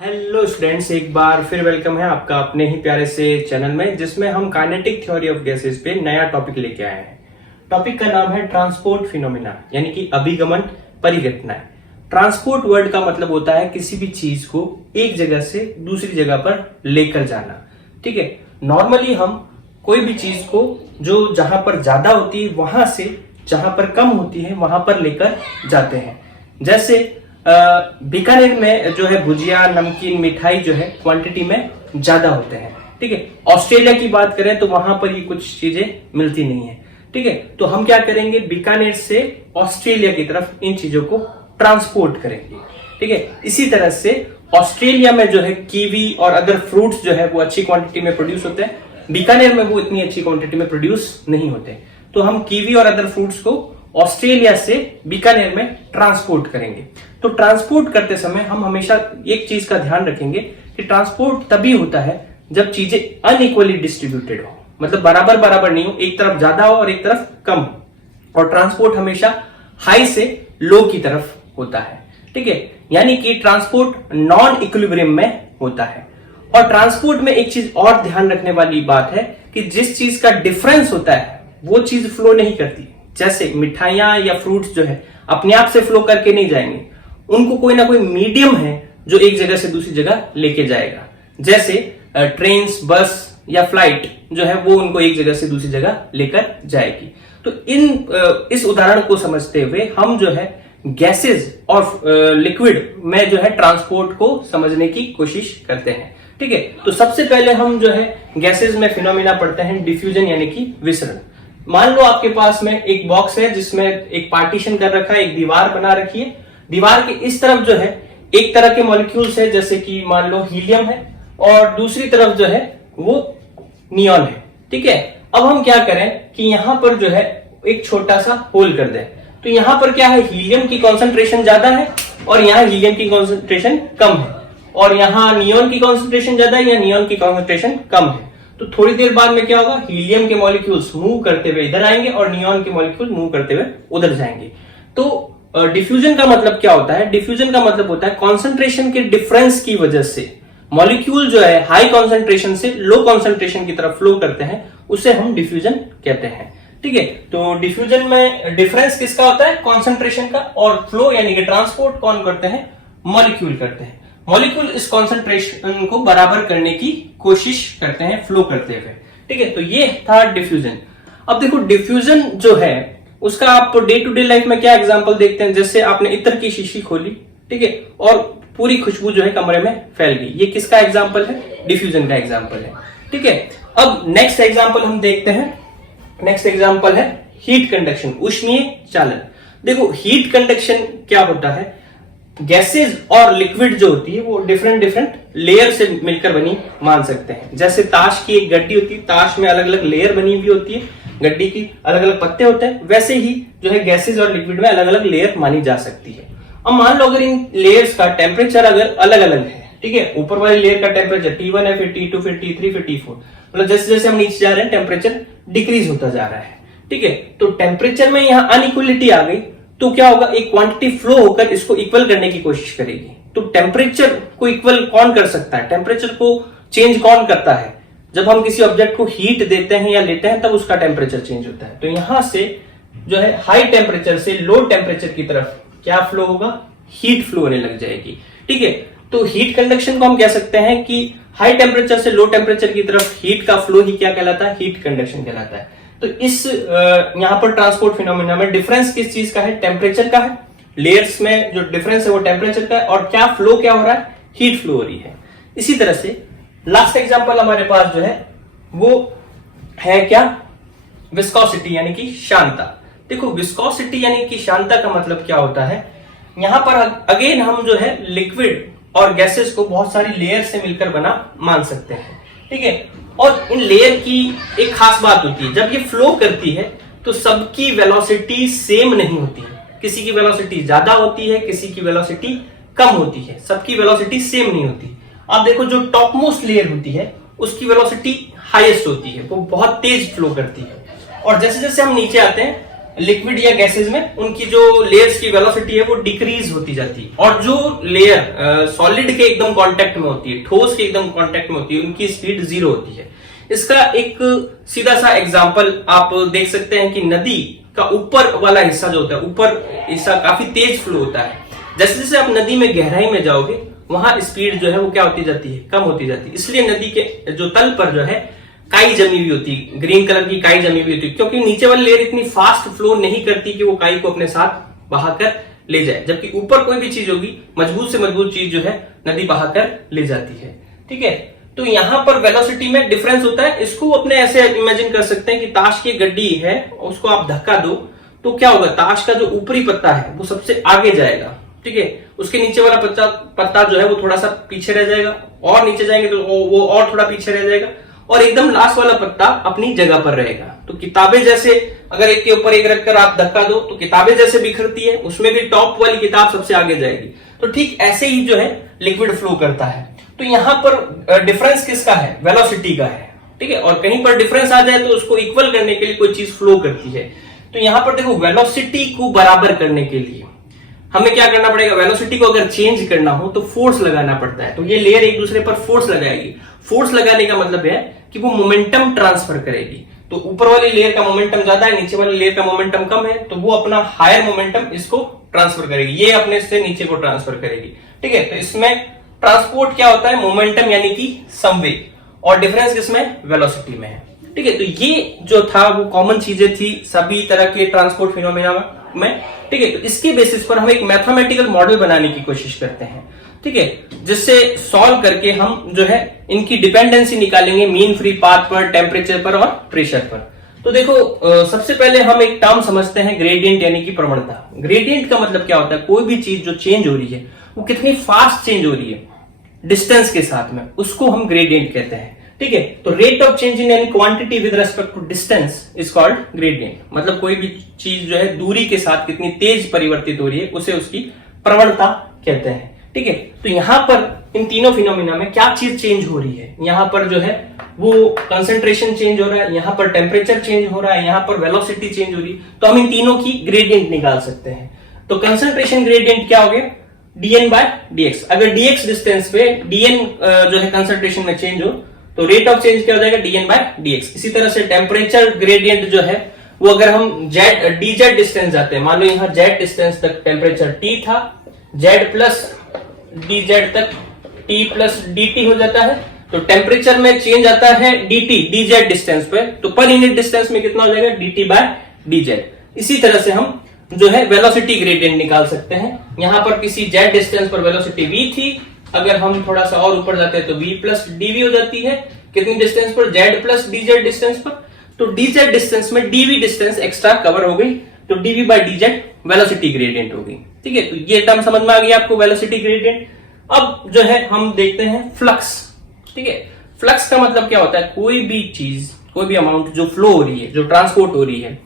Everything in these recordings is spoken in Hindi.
हेलो स्टूडेंट्स, एक बार फिर वेलकम है आपका अपने ही प्यारे से चैनल में, जिसमें हम काइनेटिक थ्योरी ऑफ गैसेस पे नया टॉपिक लेके आए हैं। टॉपिक का नाम है ट्रांसपोर्ट फिनोमिना, यानी कि अभिगमन परिघटनाएं। ट्रांसपोर्ट वर्ड का मतलब होता है किसी भी चीज को एक जगह से दूसरी जगह पर लेकर जाना। ठीक है, नॉर्मली हम कोई भी चीज को जो जहां पर ज्यादा होती है वहां से जहां पर कम होती है वहां पर लेकर जाते हैं। जैसे बीकानेर में जो है भुजिया, नमकीन, मिठाई जो है क्वांटिटी में ज्यादा होते हैं। ठीक है, ऑस्ट्रेलिया की बात करें तो वहां पर ये कुछ चीजें मिलती नहीं है। ठीक है, तो हम क्या करेंगे, बीकानेर से ऑस्ट्रेलिया की तरफ इन चीजों को ट्रांसपोर्ट करेंगे। ठीक है, इसी तरह से ऑस्ट्रेलिया में जो है कीवी और अदर फ्रूट्स जो है वो अच्छी क्वांटिटी में प्रोड्यूस होते हैं, बीकानेर में वो इतनी अच्छी क्वांटिटी में प्रोड्यूस नहीं होते। तो हम कीवी और अदर फ्रूट्स को ऑस्ट्रेलिया से बीकानेर में ट्रांसपोर्ट करेंगे। तो ट्रांसपोर्ट करते समय हम हमेशा एक चीज का ध्यान रखेंगे कि ट्रांसपोर्ट तभी होता है जब चीजें अनइक्वली डिस्ट्रीब्यूटेड हो, मतलब बराबर बराबर नहीं हो, एक तरफ ज्यादा हो और एक तरफ कम हो। और ट्रांसपोर्ट हमेशा हाई से लो की तरफ होता है। ठीक है, यानी कि ट्रांसपोर्ट नॉन इक्विलिब्रियम में होता है। और ट्रांसपोर्ट में एक चीज और ध्यान रखने वाली बात है कि जिस चीज का डिफरेंस होता है वो चीज फ्लो नहीं करती। जैसे मिठाइयां या फ्रूट्स जो है अपने आप से फ्लो करके नहीं जाएंगे, उनको कोई ना कोई मीडियम है जो एक जगह से दूसरी जगह लेके जाएगा। जैसे ट्रेन्स, बस या फ्लाइट जो है वो उनको एक जगह से दूसरी जगह लेकर जाएगी। तो इस उदाहरण को समझते हुए हम जो है गैसेस और लिक्विड में जो है ट्रांसपोर्ट को समझने की कोशिश करते हैं। ठीक है, तो सबसे पहले हम जो है गैसेस में फिनोमिना पढ़ते हैं डिफ्यूजन, यानी कि विसरण। मान लो आपके पास में एक बॉक्स है जिसमें एक पार्टीशन कर रखा है, एक दीवार बना रखी है। दीवार के इस तरफ जो है एक तरह के मॉलिक्यूल्स है, जैसे कि मान लो हीलियम है, और दूसरी तरफ जो है वो नियॉन है। ठीक है, अब हम क्या करें कि यहां पर जो है एक छोटा सा होल कर दें। तो यहां पर क्या है, हीलियम की कॉन्सेंट्रेशन ज्यादा है और यहाँ हीलियम की कॉन्सेंट्रेशन कम है, और यहाँ नियॉन की कॉन्सेंट्रेशन ज्यादा है या नियॉन की कॉन्सेंट्रेशन कम है। तो थोड़ी देर बाद में क्या होगा, हीलियम के मॉलिक्यूल्स मूव करते हुए इधर आएंगे और नियॉन के मॉलिक्यूल मूव करते हुए उधर जाएंगे। तो डिफ्यूजन का मतलब क्या होता है, डिफ्यूजन का मतलब होता है कॉन्सेंट्रेशन के डिफरेंस की वजह से मॉलिक्यूल जो है हाई कॉन्सेंट्रेशन से लो कॉन्सेंट्रेशन की तरफ फ्लो करते हैं, उसे हम डिफ्यूजन कहते हैं। ठीक है, तो डिफ्यूजन में डिफरेंस किसका होता है, कॉन्सेंट्रेशन का, और फ्लो यानी कि ट्रांसपोर्ट कौन करते हैं, मॉलिक्यूल करते हैं। मॉलिक्यूल इस कॉन्सेंट्रेशन को बराबर करने की कोशिश करते हैं फ्लो करते हुए। ठीक है, तो ये था डिफ्यूजन। अब देखो डिफ्यूजन जो है उसका आप डे टू डे लाइफ में क्या एग्जांपल देखते हैं, जैसे आपने इत्र की शीशी खोली, ठीक है, और पूरी खुशबू जो है कमरे में फैल गई, ये किसका एग्जांपल है, डिफ्यूजन का एग्जांपल है। ठीक है, अब नेक्स्ट एग्जांपल हम देखते हैं। नेक्स्ट एग्जांपल है हीट कंडक्शन, उष्मीय चालन। देखो हीट कंडक्शन क्या होता है, गैसेज और लिक्विड जो होती है वो डिफरेंट लेयर से मिलकर बनी मान सकते हैं। जैसे ताश की एक गड्डी होती है, ताश में अलग अलग लेयर बनी हुई होती है, गड्डी की अलग अलग पत्ते होते हैं, वैसे ही जो है गैसेज और लिक्विड में अलग अलग लेयर मानी जा सकती है। अब मान लो अगर इन लेयर्स का टेम्परेचर अगर अलग अलग है, ठीक है, ऊपर वाली लेयर का टेम्परेचर T1 है, फिर T2, फिर T3, फिर T4, मतलब जैसे जैसे हम नीचे जा रहे हैं टेम्परेचर डिक्रीज होता जा रहा है। ठीक है, तो टेम्परेचर में यहाँ अनइक्वलिटी आ गई, तो क्या होगा, एक क्वांटिटी फ्लो होकर इसको इक्वल करने की कोशिश करेगी। तो टेम्परेचर को इक्वल कौन कर सकता है, टेम्परेचर को चेंज कौन करता है, जब हम किसी ऑब्जेक्ट को हीट देते हैं या लेते हैं तब उसका टेम्परेचर चेंज होता है। तो यहां से जो है हाई टेम्परेचर से लो टेम्परेचर की तरफ क्या फ्लो होगा, हीट फ्लो होने लग जाएगी। ठीक है, तो हीट कंडक्शन को हम कह सकते हैं कि हाई टेम्परेचर से लो टेम्परेचर की तरफ हीट का फ्लो ही क्या कहलाता है, हीट कंडक्शन कहलाता है। तो इस यहां पर ट्रांसपोर्ट फिनोमिना में डिफरेंस किस चीज का है, टेम्परेचर का है। लेयर्स में जो डिफरेंस है वो टेम्परेचर का है, और क्या फ्लो क्या हो रहा है, हीट फ्लो हो रही है। इसी तरह से लास्ट एग्जांपल हमारे पास जो है वो है क्या, विस्कोसिटी यानी कि शांता। देखो विस्कोसिटी यानी कि शांता का मतलब क्या होता है, यहां पर अगेन हम जो है लिक्विड और गैसेस को बहुत सारी लेयर से मिलकर बना मान सकते हैं। ठीक है, और इन लेयर की एक खास बात होती है, जब ये फ्लो करती है तो सबकी वेलोसिटी सेम नहीं होती है, किसी की वेलोसिटी ज्यादा होती है, किसी की वेलोसिटी कम होती है, सबकी वेलोसिटी सेम नहीं होती। आप देखो जो टॉप मोस्ट लेयर होती है उसकी वेलोसिटी हाईएस्ट होती है, वो बहुत तेज फ्लो करती है, और जैसे जैसे हम नीचे आते हैं लिक्विड या गैसेज में उनकी जो लेयर्स की वेलोसिटी है वो डिक्रीज होती जाती है, और जो लेयर सॉलिड के एकदम कांटेक्ट में होती है, ठोस के एकदम कांटेक्ट में होती है, उनकी स्पीड 0 होती है। इसका एक सीधा सा एग्जांपल आप देख सकते हैं कि नदी का ऊपर वाला हिस्सा जो होता है, ऊपर हिस्सा काफी तेज फ्लो होता है। जैसे जैसे आप नदी में गहराई में जाओगे वहां स्पीड जो है वो क्या होती जाती है, कम होती जाती है। इसलिए नदी के जो तल पर जो है काई जमी हुई होती है, ग्रीन कलर की काई जमी हुई होती है, क्योंकि नीचे वाली लेयर इतनी फास्ट फ्लो नहीं करती कि वो काई को अपने साथ बहाकर ले जाए, जबकि ऊपर कोई भी चीज होगी, मजबूत से मजबूत चीज जो है नदी बहाकर ले जाती है। ठीक है, तो यहां पर वेलोसिटी में डिफरेंस होता है। इसको अपने ऐसे इमेजिन कर सकते हैं कि ताश की गड्डी है, उसको आप धक्का दो तो क्या होगा, ताश का जो ऊपरी पत्ता है वो सबसे आगे जाएगा। ठीक है, उसके नीचे वाला पत्ता जो है वो थोड़ा सा पीछे रह जाएगा, और नीचे जाएंगे तो वो और थोड़ा पीछे रह जाएगा, और एकदम लास्ट वाला पत्ता अपनी जगह पर रहेगा। तो किताबें जैसे अगर एक के ऊपर एक रखकर आप धक्का दो तो किताबें जैसे बिखरती है, उसमें भी टॉप वाली किताब सबसे आगे जाएगी। तो ठीक ऐसे ही जो है लिक्विड फ्लो करता है। तो यहां पर डिफरेंस किसका है, वेलोसिटी का है। ठीक है, और कहीं पर डिफरेंस आ जाए तो उसको इक्वल करने के लिए कोई चीज फ्लो करती है। तो यहां पर देखो, वेलोसिटी को बराबर करने के लिए हमें क्या करना पड़ेगा, वेलोसिटी को अगर चेंज करना हो तो फोर्स लगाना पड़ता है। तो ये लेयर एक दूसरे पर फोर्स लगाएगी। फोर्स लगाने का मतलब है कि वो मोमेंटम ट्रांसफर करेगी। तो ऊपर वाली लेयर का मोमेंटम ज्यादा है, नीचे वाली लेयर का मोमेंटम कम है, तो वो अपना हायर मोमेंटम इसको ट्रांसफर करेगी, ये अपने से नीचे को ट्रांसफर करेगी। ठीक है, तो इसमें ट्रांसपोर्ट क्या होता है, मोमेंटम यानी कि संवेग, और डिफरेंस किसमें, वेलोसिटी में है। ठीक है, तो ये जो था वो कॉमन चीजें थी सभी तरह के ट्रांसपोर्ट फिनोमेना में। ठीक है, तो इसके बेसिस पर हम एक मैथमेटिकल मॉडल बनाने की कोशिश करते हैं। ठीक है, जिससे सॉल्व करके हम जो है इनकी डिपेंडेंसी निकालेंगे मीन फ्री पाथ पर, टेम्परेचर पर और प्रेशर पर। तो देखो, सबसे पहले हम एक टर्म समझते हैं, ग्रेडियंट यानी कि प्रवणता। ग्रेडियंट का मतलब क्या होता है, कोई भी चीज जो चेंज हो रही है वो कितनी फास्ट चेंज हो रही है डिस्टेंस के साथ में, उसको हम ग्रेडियंट कहते हैं। ठीक है, तो rate of change in any quantity with respect to distance is called gradient. मतलब कोई भी चीज जो है दूरी के साथ कितनी तेज परिवर्तित हो रही है उसे उसकी प्रवणता कहते हैं। ठीक है, तो यहां पर इन तीनों फिनोमिना में क्या चीज चेंज हो रही है, यहां पर जो है वो कंसंट्रेशन चेंज हो रहा है, यहां पर टेम्परेचर चेंज हो रहा है, यहां पर वेलोसिटी चेंज हो रही है, तो हम इन तीनों की ग्रेडियंट निकाल सकते हैं। तो कंसंट्रेशन ग्रेडियंट क्या हो गया, dn बाय dx। अगर dx डिस्टेंस पे dn जो है कंसंट्रेशन में चेंज हो तो रेट ऑफ चेंज क्या हो जाएगा, dn बाय dx। इसी तरह से टेम्परेचर ग्रेडियंट जो है वो अगर हम dz डिस्टेंस जाते हैं, मान लो यहाँ z डिस्टेंस तक टेम्परेचर T था, z प्लस dz तक T प्लस dt हो जाता है, तो टेम्परेचर में चेंज आता है dt dz डिस्टेंस पे, तो पर यूनिट डिस्टेंस में कितना हो जाएगा, dt बाय dz। इसी तरह से हम जो है वेलोसिटी ग्रेडियंट निकाल सकते हैं। यहां पर किसी z डिस्टेंस पर वेलोसिटी v थी, अगर हम थोड़ा सा और ऊपर जाते हैं तो v प्लस dv हो जाती है, कितनी डिस्टेंस पर, z प्लस dz डिस्टेंस पर, तो dz डिस्टेंस में dv डिस्टेंस एक्स्ट्रा कवर हो गई, तो dv by dz velocity gradient हो गई। ठीक है, तो ये टर्म समझ में आ गया आपको, वेलोसिटी ग्रेडियंट। अब जो है हम देखते हैं फ्लक्स। ठीक है, फ्लक्स का मतलब क्या होता है, कोई भी चीज, कोई भी अमाउंट जो फ्लो हो रही है, जो ट्रांसपोर्ट हो रही है,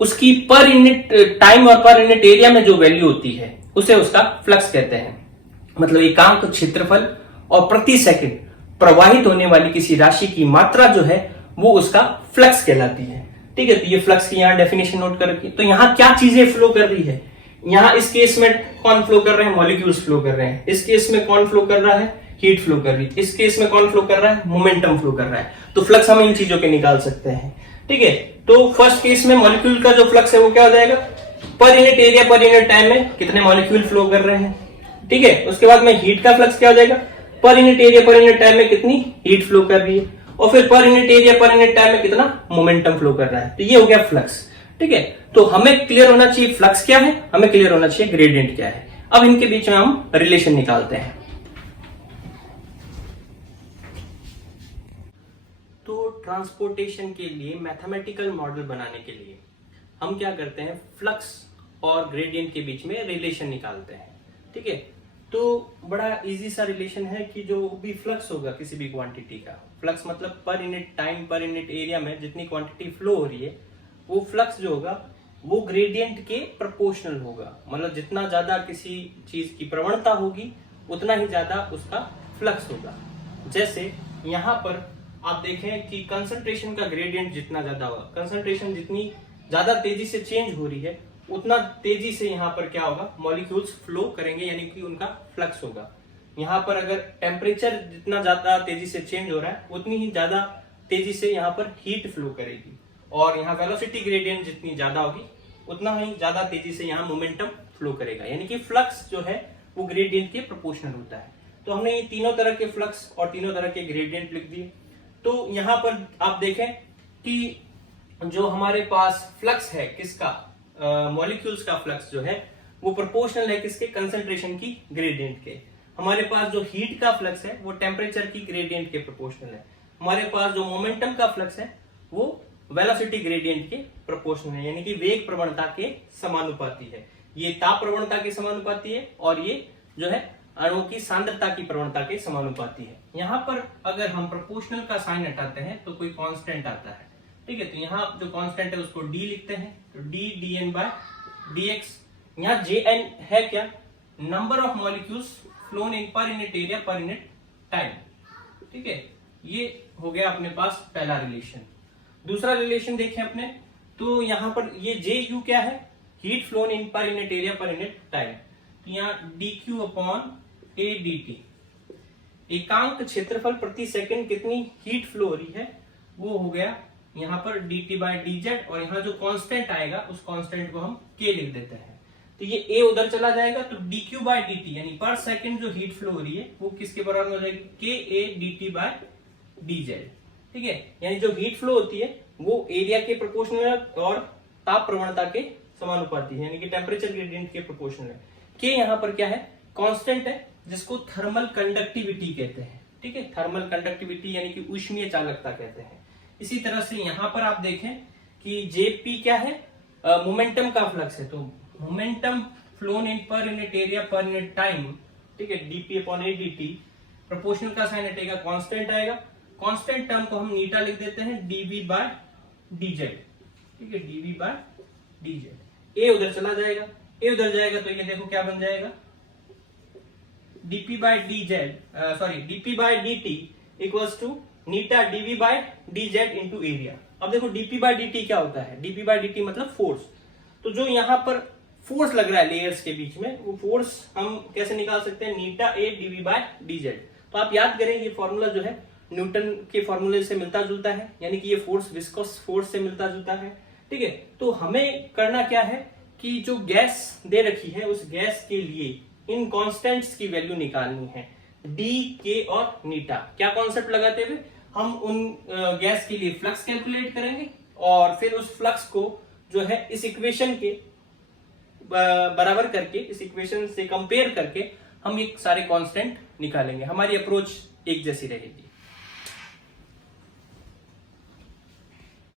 उसकी पर यूनिट टाइम और पर यूनिट एरिया में जो वैल्यू होती है उसे उसका फ्लक्स कहते हैं। मतलब एकांक क्षेत्रफल और प्रति सेकंड प्रवाहित होने वाली किसी राशि की मात्रा जो है वो उसका फ्लक्स कहलाती है। ठीक है, तो ये फ्लक्स की यहाँ डेफिनेशन नोट कर रखी। तो यहाँ क्या चीजें फ्लो कर रही है, यहाँ इस केस में कौन फ्लो कर रहे हैं, मॉलिक्यूल्स फ्लो कर रहे हैं। इस केस में कौन फ्लो कर रहा है, हीट फ्लो कर रही है। इस केस में कौन फ्लो कर रहा है, मोमेंटम फ्लो कर रहा है। तो फ्लक्स हम इन चीजों के निकाल सकते हैं। ठीक है, तो फर्स्ट केस में मॉलिक्यूल का जो फ्लक्स है वो क्या हो जाएगा, पर unit area per unit time में कितने मॉलिक्यूल फ्लो कर रहे हैं। ठीक है, उसके बाद में हीट का फ्लक्स क्या हो जाएगा, पर unit area per unit time में कितनी हीट फ्लो कर रही है, और फिर पर unit area per unit time में कितना मोमेंटम फ्लो कर रहा है। तो ये हो गया फ्लक्स। ठीक है, तो हमें क्लियर होना चाहिए फ्लक्स क्या है, हमें क्लियर होना चाहिए ग्रेडियंट क्या है। अब इनके बीच में हम रिलेशन निकालते हैं। तो ट्रांसपोर्टेशन के लिए मैथमेटिकल मॉडल बनाने के लिए हम क्या करते हैं, फ्लक्स और ग्रेडियंट के बीच में रिलेशन निकालते हैं। ठीक है, तो बड़ा इजी सा रिलेशन है कि जो भी फ्लक्स होगा किसी भी क्वांटिटी का, फ्लक्स मतलब पर यूनिट टाइम पर यूनिट एरिया में जितनी क्वांटिटी फ्लो हो रही है, वो फ्लक्स जो होगा वो ग्रेडियंट के प्रोपोर्शनल होगा। मतलब जितना ज्यादा किसी चीज की प्रवणता होगी उतना ही ज्यादा उसका फ्लक्स होगा। जैसे यहाँ पर आप देखें कि कंसंट्रेशन का ग्रेडियंट जितना ज्यादा होगा, कंसंट्रेशन जितनी ज्यादा तेजी से चेंज हो रही है, उतना तेजी से यहाँ पर क्या होगा, मॉलिक्यूल्स फ्लो करेंगे, यानी कि उनका फ्लक्स होगा। यहाँ पर अगर टेम्परेचर जितना ज्यादा तेजी से चेंज हो रहा है, उतनी ही ज्यादा तेजी से यहाँ पर हीट फ्लो करेगी, और यहाँ वेलोसिटी ग्रेडियंट जितनी ज्यादा होगी, उतना ही ज्यादा तेजी से यहाँ मोमेंटम फ्लो करेगा, यानी कि फ्लक्स जो है वो ग्रेडियंट के प्रोपोर्शनल होता है। तो हमने ये तीनों तरह के फ्लक्स और तीनों तरह के ग्रेडियंट लिख दिए। तो यहाँ पर आप देखें कि जो हमारे पास फ्लक्स है किसका, मॉलिक्यूल्स का फ्लक्स जो है वो प्रोपोर्शनल है किसके, कंसंट्रेशन की ग्रेडियंट के। हमारे पास जो हीट का फ्लक्स है वो टेम्परेचर की ग्रेडियंट के प्रोपोर्शनल है। हमारे पास जो मोमेंटम का फ्लक्स है वो वेलोसिटी ग्रेडियंट के प्रोपोर्शनल है, यानी कि वेग प्रवणता के समानुपाती है। ये ताप प्रवणता के समानुपाती है, और ये जो है अणु की सांद्रता की प्रवणता के समानुपाती है। यहाँ पर अगर हम प्रोपोर्शनल का साइन हटाते हैं तो कोई कांस्टेंट आता है, ठीक है। तो यहाँ जो कांस्टेंट है उसको d लिखते हैं, तो d dn बाय dx। यहाँ jn है क्या, number of molecules phloem in per unit area per unit time, ठीक है। ये हो गया अपने पास पहला रिलेशन। दूसरा रिलेशन देखें अपने, तो यहाँ पर ये ju क्या है, heat flown in per unit area per unit time. तो यहाँ dq अपॉन a dt, एकांक क्षेत्रफल प्रति सेकंड कितनी हीट फ्लो हो रही है, वो हो गया यहाँ पर dt बाय dz, और यहाँ जो कांस्टेंट आएगा उस कांस्टेंट को हम k लिख देते हैं। तो ये a उधर चला जाएगा, तो dq बाय dt यानी पर सेकंड जो हीट फ्लो हो रही है वो किसके बराबर हो जाएगी, ka dt बाय dz, ठीक है। यानी जो हीट फ्लो होती है वो एरिया के प्रोपोर्शनल और ताप प्रवणता के समानुपाती है, यानी कि टेम्परेचर ग्रेडियंट के प्रोपोर्शनल है। के यहाँ पर क्या है, कांस्टेंट है, जिसको थर्मल कंडक्टिविटी कहते हैं, ठीक है। थर्मल कंडक्टिविटी यानी कि ऊष्मीय चालकता कहते हैं। इसी तरह से यहाँ पर आप देखें कि जेपी क्या है, मोमेंटम का फ्लक्स है, तो momentum flown in per unit area per unit time, ठीक है, dp upon a dt। Proportional का साइन हटेगा, कांस्टेंट आएगा, कांस्टेंट टर्म को हम नीटा लिख देते हैं dv बाय dz, ठीक है, dv बाय dz। a उधर चला जाएगा, a उधर जाएगा तो ये देखो क्या बन जाएगा, dp by dz sorry dp by dt equals to नीटा dv by dz into area. अब देखो dp बाय dt क्या होता है, dp बाय dt मतलब फोर्स। तो जो यहाँ पर फोर्स लग रहा है लेयर्स के बीच में, वो फोर्स हम कैसे निकाल सकते हैं, नीटा a dv बाय dz। तो आप याद करें ये फॉर्मूला जो है न्यूटन के फॉर्मूले से मिलता जुलता है, यानी कि ये फोर्स विस्कस फोर्स से मिलता जुलता है, ठीक है। तो हमें करना क्या है कि जो गैस दे रखी है उस गैस के लिए इन कांस्टेंट्स की वैल्यू निकालनी है, d, k और नीटा। क्या कॉन्सेप्ट लगाते हुए, हम उन गैस के लिए फ्लक्स कैलकुलेट करेंगे, और फिर उस फ्लक्स को जो है इस इक्वेशन के बराबर करके, इस इक्वेशन से कंपेयर करके हम एक सारे कांस्टेंट निकालेंगे। हमारी अप्रोच एक जैसी रहेगी।